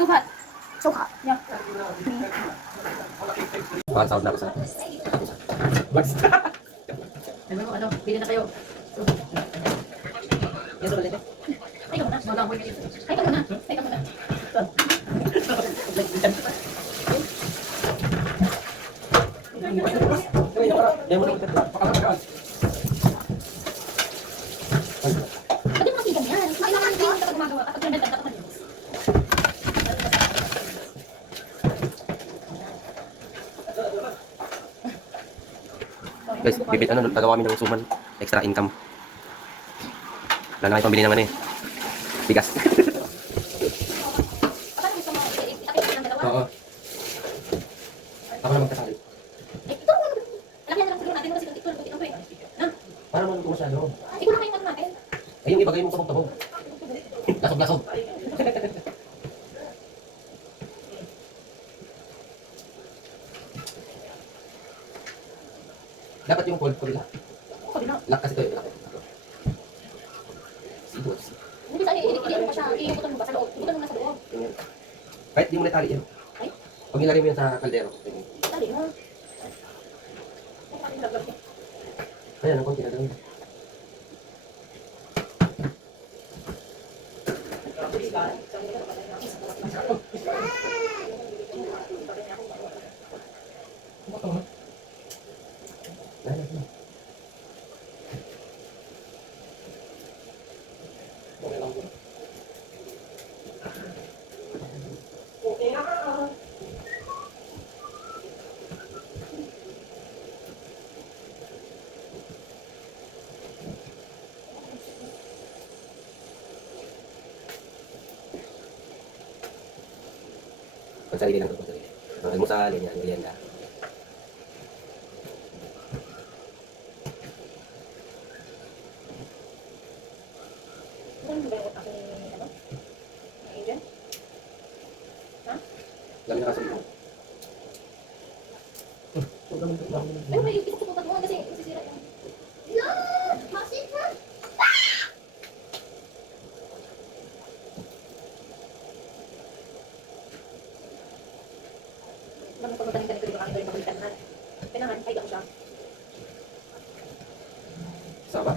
Sukat. Sukat. Yeah. Baka sound na ako sa... Basta. Ano, ano, pili na kayo. Yes, ulit. Ay, ka muna. Mga langoy dito. Ay, ka muna. Ay, ka muna. Demo na kita. Pakalagaan. Ba't di mo kasi ganyan? May mga hindi ka gumagawa kapag pinagdagdag ka pa din. Guys, bibit ano, nagawa kami ng suman. Extra income. Wala na kayo pambili ng ano eh. Bigas. Mo? Oo. Ako na magkasali. Eh, ito naman. Alam yan na lang siguro natin kasi ito ito ito eh. Ha? Para naman ito masyado. Ikaw na kayo natin. Ay, yung iba kayo mong tabog-tabog. Lasog-lasog. Dapat yung cold lang. Sabi na. Lock kasi ito. Sigos. Hindi sa i-ano mo siya, iikutan mo ba sa loob? Ikutan mo na sa loob. Kahit di mo na tali yan. Ay? Pag nilagay mo yan sa kaldero. Dali mo. Ayan, ang konti na gawin. Pansarili lang ito, pansarili. Ang almusal, yan yan, merienda. Ba yung utak ni ano? Ni Adrian? Dami na kasunod. Pero may isusukat mo kasi masisira yan. Bakit pagpunta ng ganito dito kami gawin pagalitan na? Kailangan, kahit ako siya. Saba?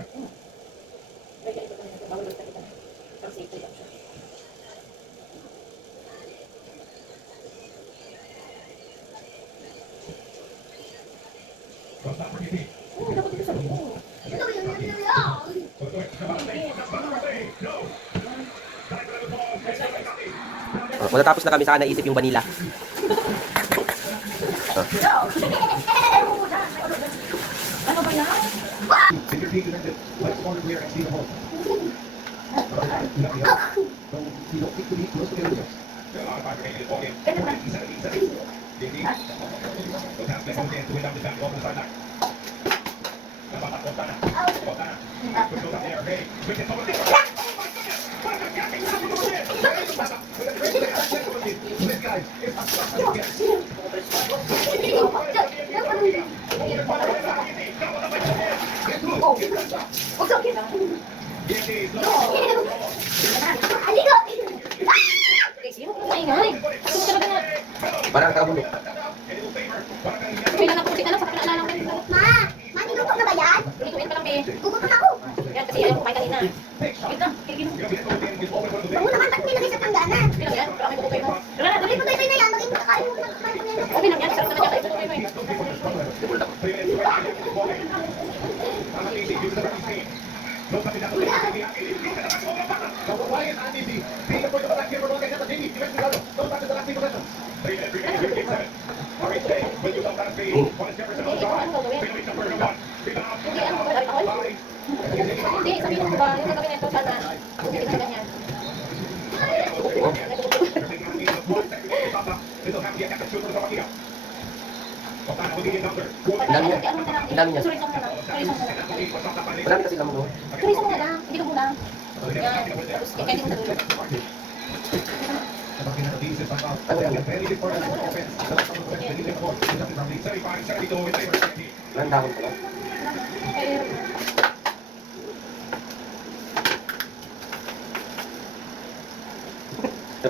Kahit ganito kami natin, bawal balikan kita. Para safe, kahit ako siya. Oo, dapat dito sa loob. Oh, kung natapos na kami, saka naisip yung vanilla. Ano ba yan? If you're being connected, let's go over here and see the hole. You don't think we need close to the Sino ko maingay? Ako talaga na. Parang kabulok. Kailan ako kasi alam sa pinaalala ko. Ma, maniluto na ba yan? Ituin pa lang eh. Gugutom ako. Yan kasi ayaw kumain kanina. Wait lang, naman ba't nilagay sa tanggana? Bilang yan, para may mo. Tara na, dali. Tuloy tuloy na yan, maging kakain mo naman kumain. Okay lang yan, sarap yan. Mo eh. Ano? Hindi, ano ba? Ako? Hindi, sabihin mo ba? Yung gagawin nito sana. Hindi ka na ganyan. Ang dami niya. Dami niya. Mo na lang. Mo na lang. Marami kasi laman, no? Mo na lang. Hindi ka muna. Yan. Tapos, kikainin mo sa dulo. Ilang dahon pala. Eh, Sa